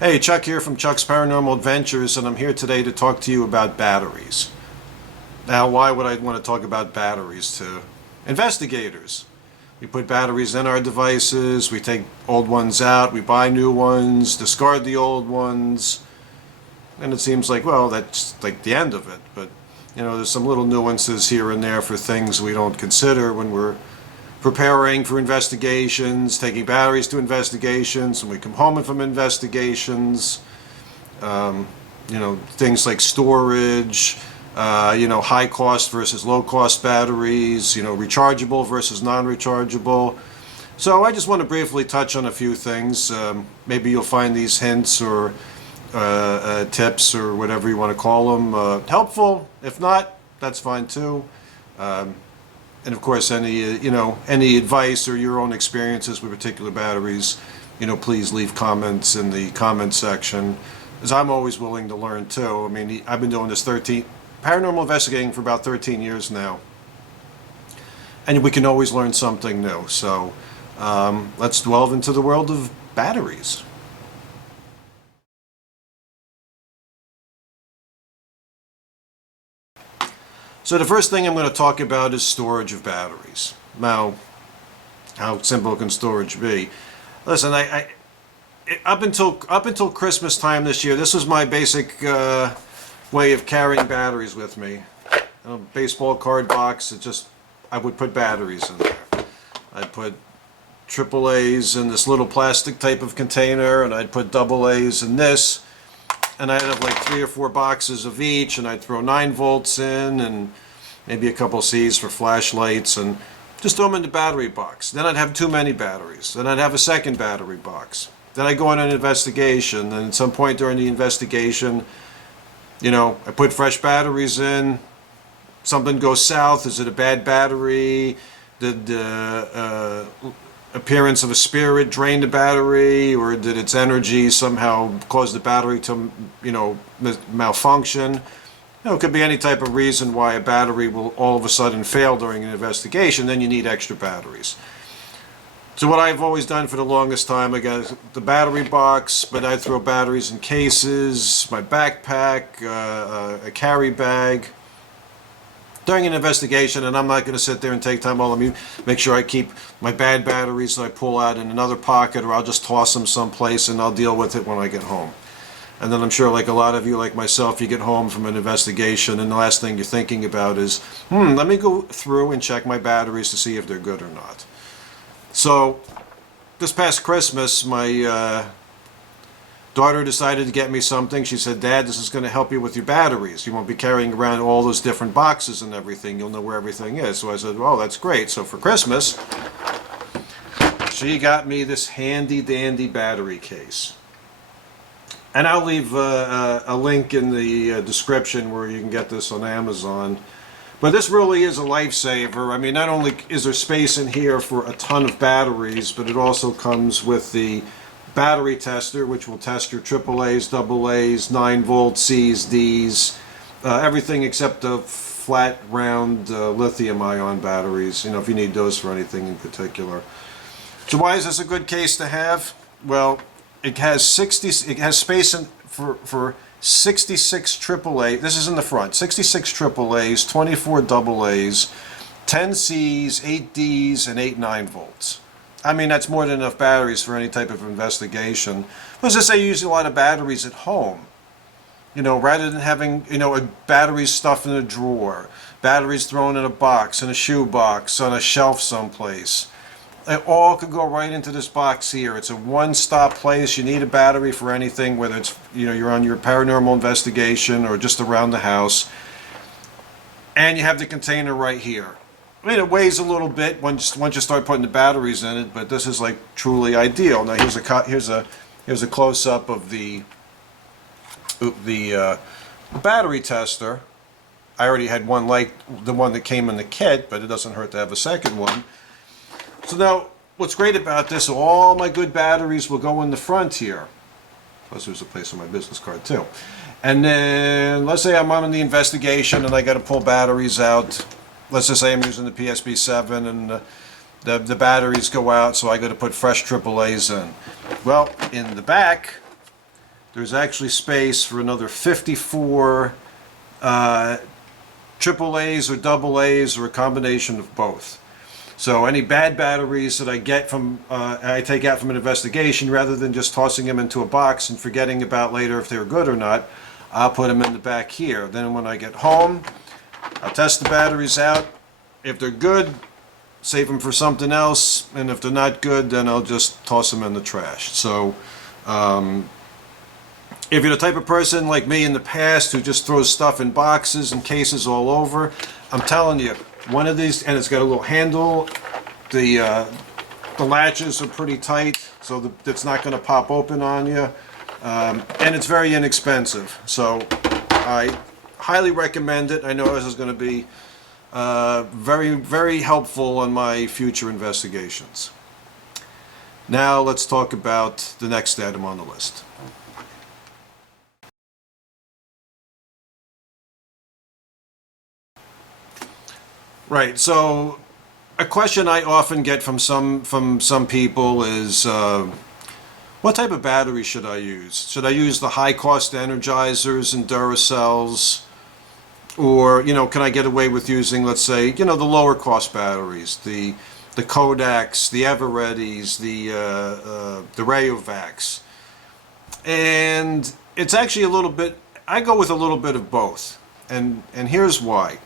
Hey, Chuck here from Chuck's Paranormal Adventures, and I'm here today to talk to you about batteries. Now, why would I want to talk about batteries to investigators? We put batteries in our devices, we take old ones out, we buy new ones, discard the old ones, and it seems like, well, that's like the end of it. But, there's some little nuances here and there for things we don't consider when we're preparing for investigations, taking batteries to investigations, and we come home from investigations. Things like storage, high cost versus low cost batteries, rechargeable versus non-rechargeable. So I just want to briefly touch on a few things. Maybe you'll find these hints or tips or whatever you want to call them helpful. If not, that's fine too. And of course, any advice or your own experiences with particular batteries, please leave comments in the comment section, as I'm always willing to learn too. I mean, I've been doing this paranormal investigating for about 13 years now, and we can always learn something new. So let's delve into the world of batteries. So the first thing I'm going to talk about is storage of batteries. Now, how simple can storage be? Listen, up until Christmas time this year, this was my basic way of carrying batteries with me. A baseball card box. I would put batteries in there. I'd put AAAs in this little plastic type of container, and I'd put AA's in this. And I'd have like 3 or 4 boxes of each, and I'd throw 9 volts in and maybe a couple C's for flashlights, and just throw them in the battery box. Then I'd have too many batteries. Then I'd have a second battery box. Then I'd go on an investigation, and at some point during the investigation, I put fresh batteries in. Something goes south. Is it a bad battery? Did the appearance of a spirit drain the battery, or did its energy somehow cause the battery to malfunction? It could be any type of reason why a battery will all of a sudden fail during an investigation. Then you need extra batteries. So what I've always done for the longest time, I got the battery box, but I throw batteries in cases, my backpack, a carry bag during an investigation. And I'm not going to sit there and take time. Let me make sure I keep my bad batteries that I pull out in another pocket, or I'll just toss them someplace and I'll deal with it when I get home. And then I'm sure, like a lot of you, like myself, you get home from an investigation and the last thing you're thinking about is, let me go through and check my batteries to see if they're good or not. So this past Christmas, my daughter decided to get me something. She said, "Dad, this is going to help you with your batteries. You won't be carrying around all those different boxes and everything. You'll know where everything is." So I said, "Well, that's great." So for Christmas, she got me this handy dandy battery case. And I'll leave a link in the description where you can get this on Amazon. But this really is a lifesaver. I mean, not only is there space in here for a ton of batteries, but it also comes with the battery tester, which will test your AAAs, AA's, 9 volt C's, D's, everything except the flat, round lithium-ion batteries, if you need those for anything in particular. So why is this a good case to have? Well, it has space for 66 AAA. This is in the front. 66 AAAs, 24 AA's, 10 C's, 8 D's, and 8 9 volts. I mean, that's more than enough batteries for any type of investigation. As I say, you use a lot of batteries at home. Rather than having, batteries stuffed in a drawer, batteries thrown in a box, in a shoe box, on a shelf someplace. It all could go right into this box here. It's a one-stop place. You need a battery for anything, whether it's, you're on your paranormal investigation or just around the house. And you have the container right here. I mean, it weighs a little bit once you start putting the batteries in it, but this is like truly ideal. Now here's a close-up of the battery tester. I already had one like the one that came in the kit, but it doesn't hurt to have a second one. So now, what's great about this, all my good batteries will go in the front here. Plus there's a place on my business card too. And then, let's say I'm on the investigation and I got to pull batteries out. Let's just say I'm using the PSB7 and the batteries go out, so I got to put fresh AAAs in. Well, in the back, there's actually space for another 54 triple A's or double A's or a combination of both. So any bad batteries that I get from, I take out from an investigation, rather than just tossing them into a box and forgetting about later if they're good or not, I'll put them in the back here. Then when I get home, I'll test the batteries out. If they're good, save them for something else, and if they're not good, then I'll just toss them in the trash. So if you're the type of person like me in the past who just throws stuff in boxes and cases all over, I'm telling you, one of these, and it's got a little handle, the latches are pretty tight, so it's not going to pop open on you, and it's very inexpensive. So I highly recommend it. I know this is going to be very, very helpful on my future investigations. Now let's talk about the next item on the list. Right, so a question I often get from some people is, what type of battery should I use? Should I use the high-cost Energizers and Duracells? Or, can I get away with using, let's say, the lower-cost batteries, the Kodaks, the Evereadys, the Rayovacs? And it's actually a little bit, I go with a little bit of both. And here's why.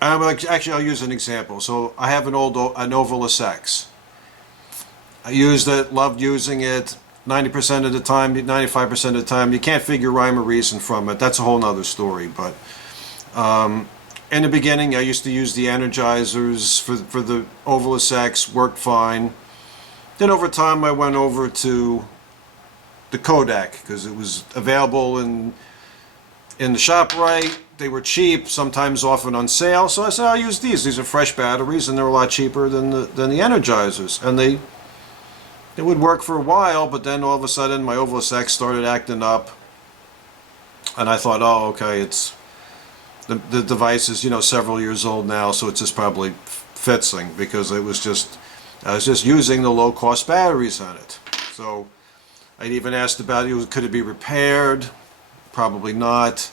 Actually, I'll use an example. So I have an Ovilus X. I used it, loved using it 90% of the time, 95% of the time. You can't figure rhyme or reason from it. That's a whole nother story. But in the beginning, I used to use the Energizers for the Ovilus X, worked fine. Then over time, I went over to the Kodak because it was available in the ShopRite. They were cheap, sometimes often on sale, so I said I'll use these. These are fresh batteries, and they're a lot cheaper than the Energizers. And they would work for a while, but then all of a sudden my Ovilus X started acting up, and I thought, oh, okay, it's the device is several years old now, so it's just probably fixing, because I was just using the low cost batteries on it. So I'd even asked about could it be repaired? Probably not.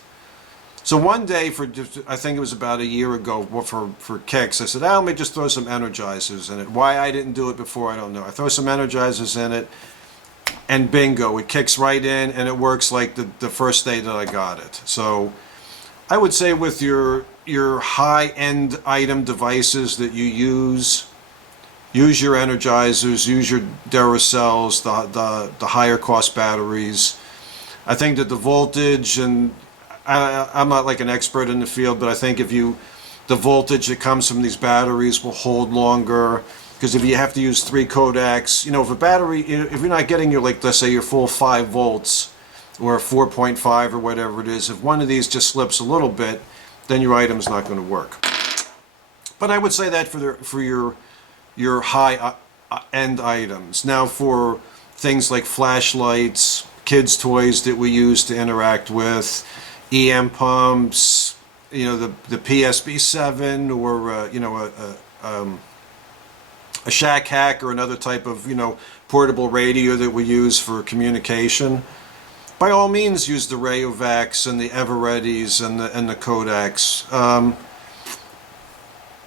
So one day, I think it was about a year ago, for kicks, I said, let me just throw some Energizers in it. Why I didn't do it before, I don't know. I throw some Energizers in it, and bingo, it kicks right in, and it works like the first day that I got it. So I would say with your high-end item devices that you use your Energizers, use your Duracells, the higher cost batteries. I think that the voltage, and I'm not like an expert in the field, but I think the voltage that comes from these batteries will hold longer, because if you have to use 3 Kodaks, if a battery, if you're not getting your, let's say your full 5 volts or 4.5 or whatever it is, if one of these just slips a little bit, then your item's not going to work. But I would say that for your high end items. Now for things like flashlights, kids' toys that we use to interact with, EM pumps, the PSB7, or a Shack Hack, or another type of portable radio that we use for communication. By all means, use the Rayovacs and the Evereadys and the Kodaks.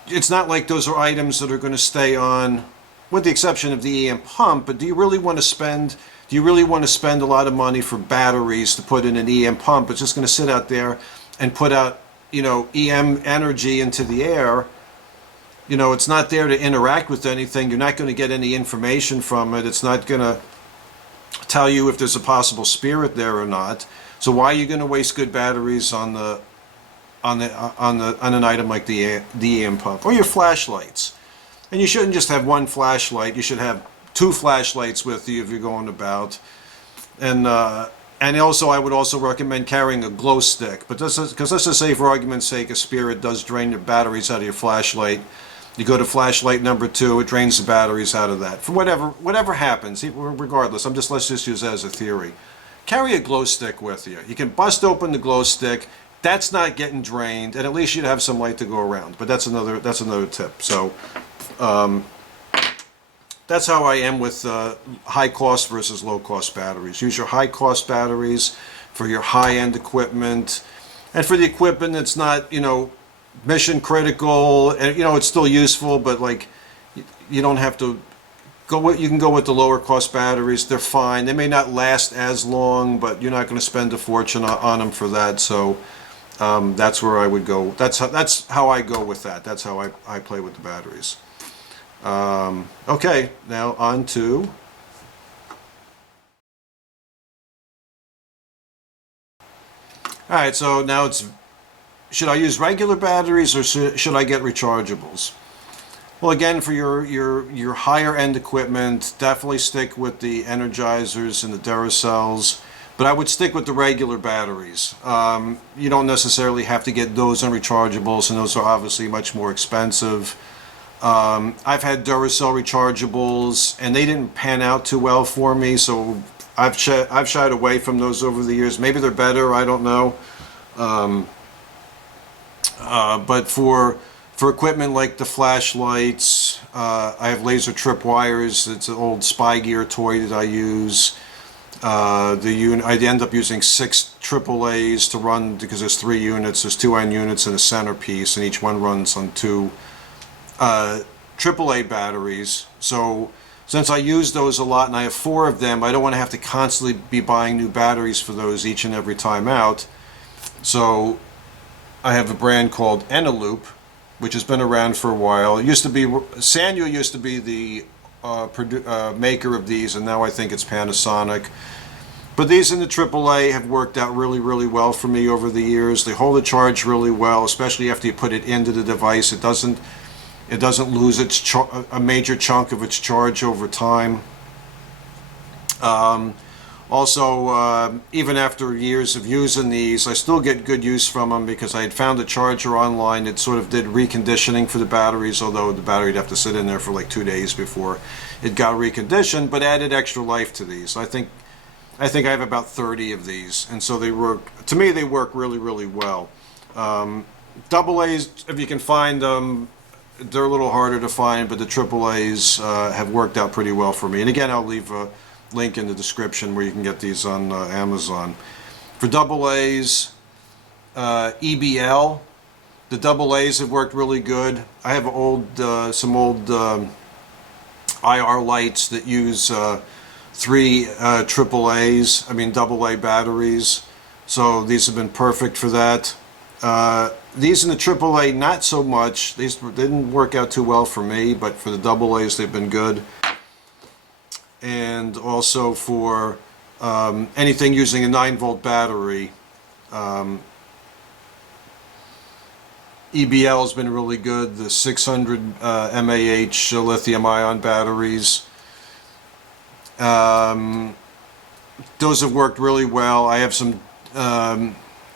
It's not like those are items that are going to stay on, with the exception of the EM pump. But do you really want to spend a lot of money for batteries to put in an EM pump? It's just going to sit out there and put out, EM energy into the air. It's not there to interact with anything. You're not going to get any information from it. It's not going to tell you if there's a possible spirit there or not. So why are you going to waste good batteries on an item like the EM pump or your flashlights? And you shouldn't just have one flashlight. You should have 2 flashlights with you if you're going about. And also, I would also recommend carrying a glow stick. But because let's just say, for argument's sake, a spirit does drain the batteries out of your flashlight. You go to flashlight number 2, it drains the batteries out of that. For whatever happens, regardless, let's just use that as a theory. Carry a glow stick with you. You can bust open the glow stick. That's not getting drained, and at least you'd have some light to go around. But that's another tip. So that's how I am with high cost versus low cost batteries. Use your high cost batteries for your high end equipment, and for the equipment that's not, mission critical, and it's still useful, but like you don't have to go with, you can go with the lower cost batteries. They're fine. They may not last as long, but you're not going to spend a fortune on them for that. So that's where I would go. That's how I go with that. That's how I play with the batteries. Okay, now on to all right. So now it's, should I use regular batteries or should I get rechargeables? Well, again, for your higher end equipment, definitely stick with the Energizers and the Duracells, but I would stick with the regular batteries. You don't necessarily have to get those on rechargeables, and those are obviously much more expensive. I've had Duracell rechargeables, and they didn't pan out too well for me, so I've shied away from those over the years. Maybe they're better, I don't know. But for equipment like the flashlights, I have laser tripwires. It's an old Spy Gear toy that I use. I end up using 6 AAAs to run, because there's 3 units. There's 2 end units and a centerpiece, and each one runs on 2 AAA batteries. So since I use those a lot and I have 4 of them, I don't want to have to constantly be buying new batteries for those each and every time out. So I have a brand called Eneloop, which has been around for a while. It used to be, Sanyo used to be the maker of these, and now I think it's Panasonic. But these in the AAA have worked out really, really well for me over the years. They hold the charge really well, especially after you put it into the device. It doesn't lose a major chunk of its charge over time. Also, even after years of using these, I still get good use from them, because I had found a charger online that sort of did reconditioning for the batteries, although the battery would have to sit in there for like 2 days before it got reconditioned, but added extra life to these. I think I have about 30 of these, and so they work, to me they work really, really well. Double A's, if you can find them, they're a little harder to find, but the triple A's have worked out pretty well for me. And again, I'll leave a link in the description where you can get these on Amazon. For double A's, EBL, the double A's have worked really good. I have some old IR lights that use 3 triple A's, double A batteries. So these have been perfect for that. These in the AAA, not so much. These didn't work out too well for me, but for the double A's, they've been good. And also for anything using a 9-volt battery, EBL has been really good. The 600 mAh lithium-ion batteries, those have worked really well. I have some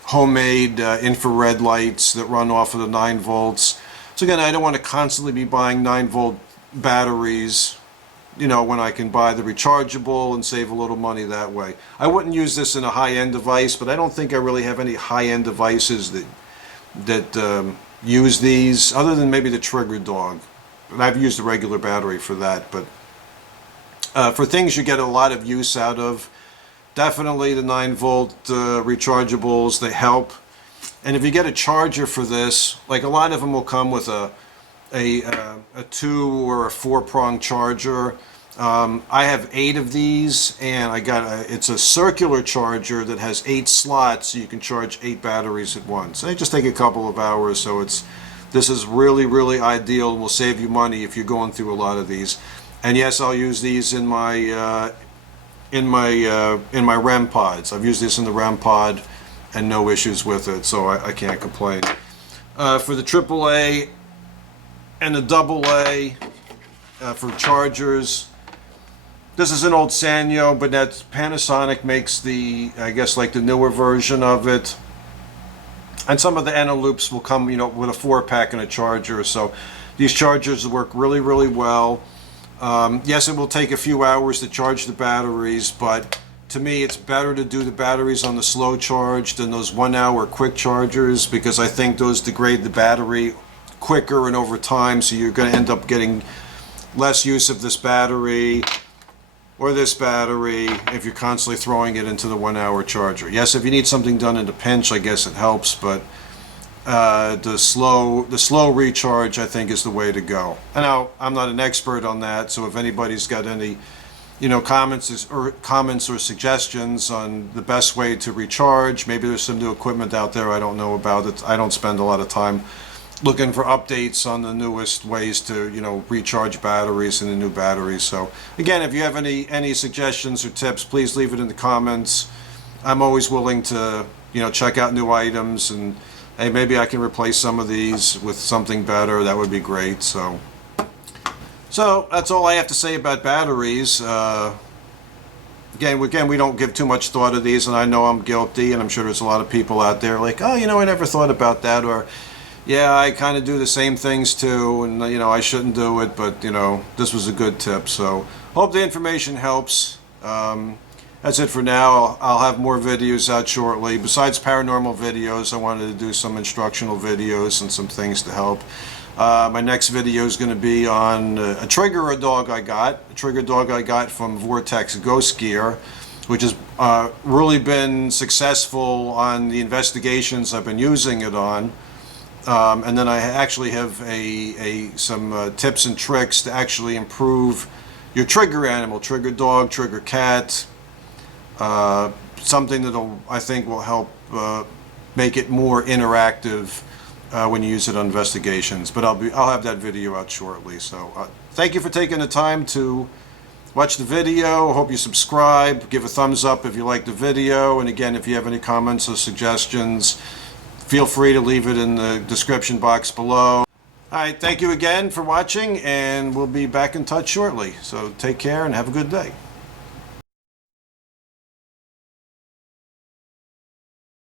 homemade infrared lights that run off of the 9 volts. So again, I don't want to constantly be buying 9-volt batteries, when I can buy the rechargeable and save a little money that way. I wouldn't use this in a high-end device, but I don't think I really have any high-end devices that use these, other than maybe the Trigger Dog. And I've used a regular battery for that, but for things you get a lot of use out of, definitely the 9-volt rechargeables, they help. And if you get a charger for this, like a lot of them will come with a 2 or a 4-prong charger. I have 8 of these, and it's a circular charger that has 8 slots, so you can charge 8 batteries at once. They just take a couple of hours, so this is really, really ideal and will save you money if you're going through a lot of these. And yes, I'll use these in my REM pods. I've used this in the REM pod and no issues with it, so I can't complain. For the AAA and the AA, for chargers, this is an old Sanyo, but that's Panasonic makes the, I guess, like the newer version of it. And some of the Eneloops will come, with a 4-pack and a charger. So these chargers work really, really well. Yes, it will take a few hours to charge the batteries, but to me it's better to do the batteries on the slow charge than those 1-hour quick chargers, because I think those degrade the battery quicker and over time, so you're going to end up getting less use of this battery or this battery if you're constantly throwing it into the 1-hour charger. Yes, if you need something done in a pinch, I guess it helps, but the slow recharge, I think, is the way to go. And now, I'm not an expert on that, so if anybody's got any, comments or suggestions on the best way to recharge, maybe there's some new equipment out there I don't know about. It. I don't spend a lot of time looking for updates on the newest ways to, recharge batteries and the new batteries. So again, if you have any suggestions or tips, please leave it in the comments. I'm always willing to, check out new items, and hey, maybe I can replace some of these with something better. That would be great. So that's all I have to say about batteries. Again, we don't give too much thought to these, and I know I'm guilty, and I'm sure there's a lot of people out there like, oh, I never thought about that, or yeah, I kind of do the same things too, and I shouldn't do it, but this was a good tip. So hope the information helps. That's it for now. I'll have more videos out shortly. Besides paranormal videos, I wanted to do some instructional videos and some things to help. My next video is going to be on a trigger dog I got from Vortex Ghost Gear, which has really been successful on the investigations I've been using it on. And then I actually have some tips and tricks to actually improve your trigger animal, trigger dog, trigger cat. Something that I think will help make it more interactive when you use it on investigations. But I'll have that video out shortly. So thank you for taking the time to watch the video. I hope you subscribe, give a thumbs up if you like the video, and again, if you have any comments or suggestions, feel free to leave it in the description box below. Alright, thank you again for watching, and we'll be back in touch shortly. So take care and have a good day.